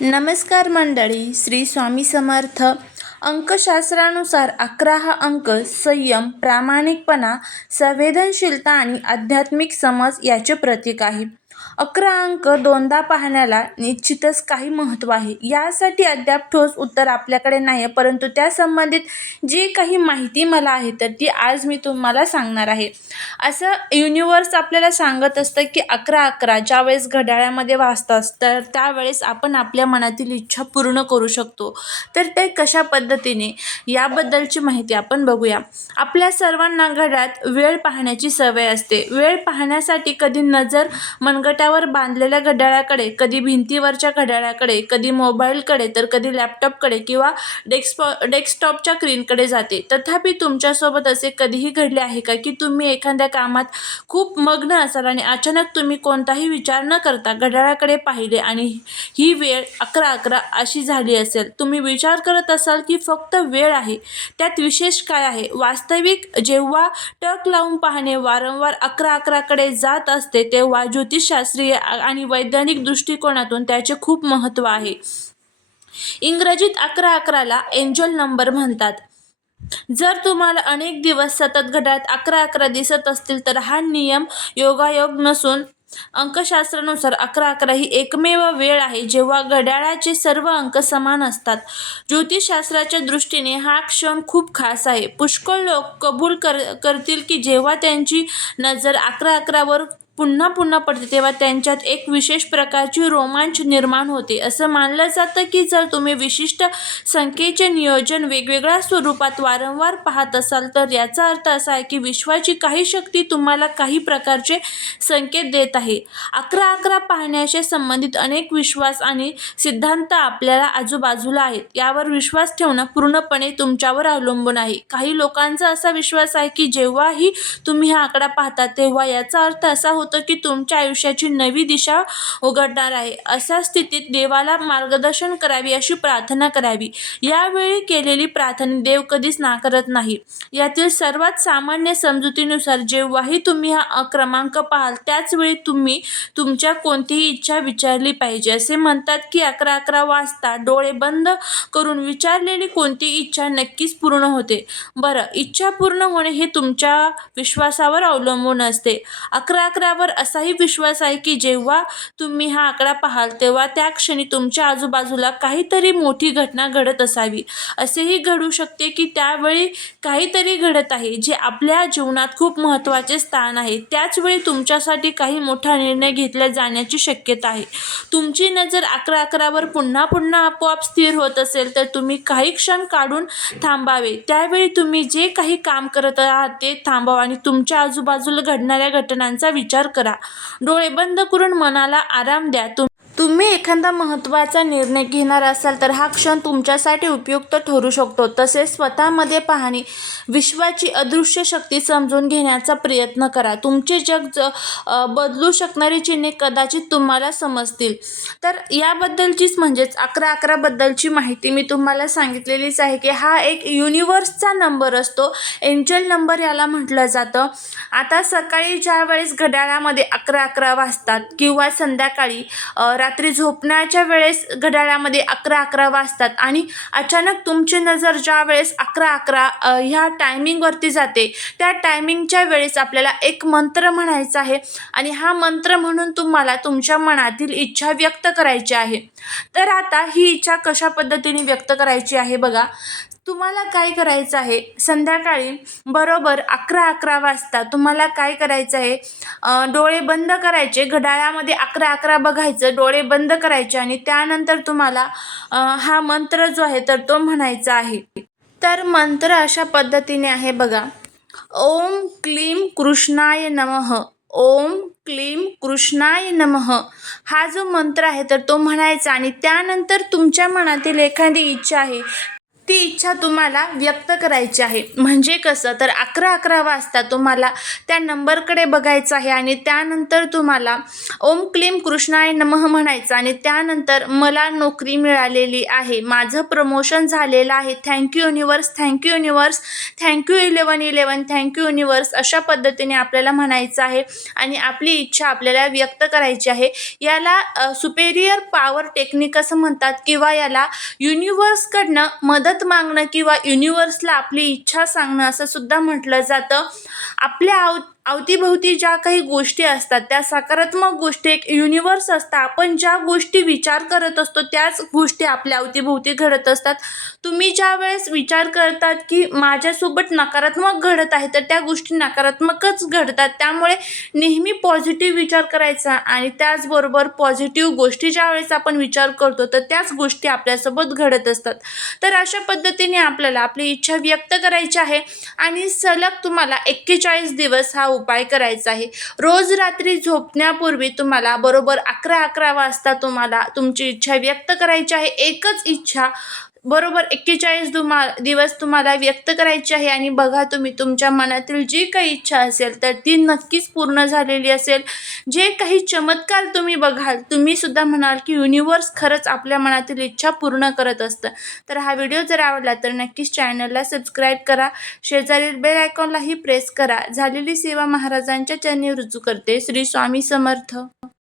नमस्कार मंडळी श्री स्वामी समर्थ. अंकशास्त्रानुसार अकरा हा अंक संयम प्रामाणिकपणा संवेदनशीलता आणि आध्यात्मिक समज याचे प्रतीक आहे. अकरा अंक दोनदा पाहण्याला निश्चितच काही महत्त्व आहे. यासाठी अद्याप ठोस उत्तर आपल्याकडे नाही आहे परंतु त्या संबंधित जी काही माहिती मला आहे तर ती आज मी तुम्हाला सांगणार आहे. असं युनिवर्स आपल्याला सांगत असतं की अकरा अकरा ज्यावेळेस घड्याळामध्ये वाजतात तर त्यावेळेस आपण आपल्या मनातील इच्छा पूर्ण करू शकतो. तर ते कशा पद्धतीने? याबद्दलची माहिती आपण बघूया. आपल्या सर्वांना घड्याळात वेळ पाहण्याची सवय असते. वेळ पाहण्यासाठी कधी नजर मनगटावर बांधलेल्या घड्याळाकडे कधी भिंतीवरच्या घड्याळाकडे कधी मोबाईलकडे तर कधी लॅपटॉपकडे किंवा डेस्कपॉ डेस्कटॉपच्या स्क्रीनकडे जाते. तथापि तुमच्यासोबत असे कधीही घडले आहे का की तुम्ही एखाद्या कामात खूप मग्न असाल आणि अचानक तुम्ही कोणताही विचार न करता घड्याळाकडे पाहिले आणि ही वेळ अकरा अकरा अशी झाली असेल? तुम्ही विचार करत असाल की फक्त वेळ आहे त्यात विशेष काय आहे? वास्तविक जेव्हा टक लावून पाहणे वारंवार अकरा अकराकडे जात असते तेव्हा शास्त्रीय आणि वैज्ञानिक दृष्टिकोनातून त्याचे खूप महत्त्व आहे. इंग्रजीत अकरा अकराला एंजल नंबर म्हणतात. जर तुम्हाला अनेक दिवस सतत घड्याळात अकरा अकरा दिसत असतील तर हा नियम योगायोग नसून अंकशास्त्रानुसार अकरा अकरा ही एकमेव वेळ आहे जेव्हा घड्याळाचे सर्व अंक समान असतात. ज्योतिषशास्त्राच्या दृष्टीने हा क्षण खूप खास आहे. पुष्कळ लोक कबूल कर करतील की जेव्हा त्यांची नजर अकरा अकरावर पुन्हा पुन्हा पडते तेव्हा त्यांच्यात एक विशेष प्रकारची रोमांच निर्माण होते. असं मानलं जातं की जर तुम्ही विशिष्ट संख्येचे नियोजन वेगवेगळ्या स्वरूपात वारंवार पाहत असाल तर याचा अर्थ असा आहे की विश्वाची काही शक्ती तुम्हाला काही प्रकारचे संकेत देत आहे. अकरा अकरा पाहण्याशी संबंधित अनेक विश्वास आणि सिद्धांत आपल्याला आजूबाजूला आहेत. यावर विश्वास ठेवणं पूर्णपणे तुमच्यावर अवलंबून आहे. काही लोकांचा असा विश्वास आहे की जेव्हाही तुम्ही हा आकडा पाहता तेव्हा याचा अर्थ असा होतो होतं की तुमच्या आयुष्याची नवी दिशा उघडणार आहे. अशा स्थितीत देवाला मार्गदर्शन करावी अशी प्रार्थना करावी. यावेळी केलेली प्रार्थना देव कधीच नाकारत नाही. यातील सर्वात सामान्य समजुतीनुसार जेव्हाही तुम्ही हा क्रमांक पाहाल त्याचवेळी तुम्ही तुमच्या कोणतीही इच्छा विचारली पाहिजे. असे म्हणतात की अकरा अकरा वाजता डोळे बंद करून विचारलेली कोणती इच्छा नक्कीच पूर्ण होते. बरं इच्छा पूर्ण होणे हे तुमच्या विश्वासावर अवलंबून असते. अकरा अकरा अकरावर असाही विश्वास आहे की जेव्हा तुम्ही हा आकडा पाहाल तेव्हा त्या क्षणी तुमच्या आजूबाजूला काहीतरी मोठी घटना घडत असावी. असेही घडू शकते की त्यावेळी काहीतरी घडत आहे जे आपल्या जीवनात खूप महत्त्वाचे स्थान आहे. त्याचवेळी तुमच्यासाठी काही मोठा निर्णय घेतला जाण्याची शक्यता आहे. तुमची नजर अकरा अकरावर पुन्हा पुन्हा आपोआप स्थिर होत असेल तर तुम्ही काही क्षण काढून थांबावे. त्यावेळी तुम्ही जे काही काम करत आहात ते थांबावा आणि तुमच्या आजूबाजूला घडणाऱ्या घटनांचा विचार करा. डोळे बंद करून मनाला आराम द्या. तुम तुम्ही एखादा महत्त्वाचा निर्णय घेणार असाल तर हा क्षण तुमच्यासाठी उपयुक्त ठरू शकतो. तसेच स्वतःमध्ये पाहणे विश्वाची अदृश्य शक्ती समजून घेण्याचा प्रयत्न करा. तुमचे जग ज बदलू शकणारी चिन्हे कदाचित तुम्हाला समजतील. तर याबद्दलचीच म्हणजेच अकरा अकराबद्दलची माहिती मी तुम्हाला सांगितलेलीच आहे की हा एक युनिवर्सचा नंबर असतो. एंजल नंबर याला म्हटलं जातं. आता सकाळी ज्या वेळेस घड्याळामध्ये अकरा अकरा वाजतात किंवा संध्याकाळी रात्री झोपण्याच्या वेळेस घड्याळामध्ये अकरा अकरा वाजतात. आणि अचानक तुमची नजर ज्या वेळेस अकरा अकरा ह्या टायमिंगवरती जाते त्या टायमिंगच्या वेळेस आपल्याला एक मंत्र म्हणायचा आहे. आणि हा मंत्र म्हणून तुम्हाला तुमच्या मनातील इच्छा व्यक्त करायची आहे. तर आता ही इच्छा कशा पद्धतीने व्यक्त करायची आहे बघा. तुम्हाला काय करायचं आहे? संध्याकाळी बरोबर अकरा अकरा वाजता तुम्हाला काय करायचं आहे? डोळे बंद करायचे घड्याळामध्ये अकरा अकरा बघायचं डोळे बंद करायचे आणि त्यानंतर तुम्हाला हा मंत्र जो आहे तर तो म्हणायचा आहे. तर मंत्र अशा पद्धतीने आहे बघा. ओम क्लीम कृष्णाय नमः. ओम क्लीम कृष्णाय नमः. हा जो मंत्र आहे तर तो म्हणायचा आणि त्यानंतर तुमच्या मनातील एखादी इच्छा आहे ती इच्छा तुम्हाला व्यक्त करायची आहे. म्हणजे कसं? तर अकरा अकरा वाजता तुम्हाला त्या नंबरकडे बघायचं आहे आणि त्यानंतर तुम्हाला ओम क्लीम कृष्णाय नमः म्हणायचं आणि त्यानंतर मला नोकरी मिळालेली आहे. माझं प्रमोशन झालेलं आहे. Thank you universe thank you universe thank you eleven eleven thank you universe अशा पद्धतीने आपल्याला म्हणायचं आहे आणि आपली इच्छा आपल्याला व्यक्त करायची आहे. याला सुपेरियर पॉवर टेक्निक असं म्हणतात किंवा याला युनिवर्सकडनं मदत मागणं किंवा युनिवर्सला आपली इच्छा सांगणं असं सुद्धा म्हटलं जातं. आपल्या आव अवतीभोवती ज्या काही गोष्टी असतात त्या सकारात्मक गोष्टी एक युनिवर्स असतं. आपण ज्या गोष्टी विचार करत असतो त्याच गोष्टी आपल्या अवतीभोवती घडत असतात. तुम्ही ज्या वेळेस विचार करतात की माझ्यासोबत नकारात्मक घडत आहे तर त्या गोष्टी नकारात्मकच घडतात. त्यामुळे नेहमी पॉझिटिव्ह विचार करायचा आणि त्याचबरोबर पॉझिटिव्ह गोष्टी ज्या वेळेस आपण विचार करतो तर त्याच गोष्टी आपल्यासोबत घडत असतात. तर अशा पद्धतीने आपल्याला आपली इच्छा व्यक्त करायची आहे. आणि सलग तुम्हाला एक्केचाळीस दिवस हा उपाय करायचा आहे. रोज रात्री झोपण्यापूर्वी तुम्हाला बरोबर अकरा अकरा वाजता तुम्हाला तुमची इच्छा व्यक्त करायची आहे. एकच इच्छा बरोबर एक्केचाळीस दुमा दिवस तुम्हाला व्यक्त करायची आहे आणि बघा तुम्ही तुमच्या मनातील जी काही इच्छा असेल तर ती नक्कीच पूर्ण झालेली असेल. जे काही चमत्कार तुम्ही बघाल तुम्हीसुद्धा म्हणाल की युनिवर्स खरंच आपल्या मनातील इच्छा पूर्ण करत असतं. तर हा व्हिडिओ जर आवडला तर नक्कीच चॅनलला सबस्क्राईब करा. शेजारील बेल आयकॉनलाही प्रेस करा. झालेली सेवा महाराजांच्या चरणी रुजू करते. श्री स्वामी समर्थ.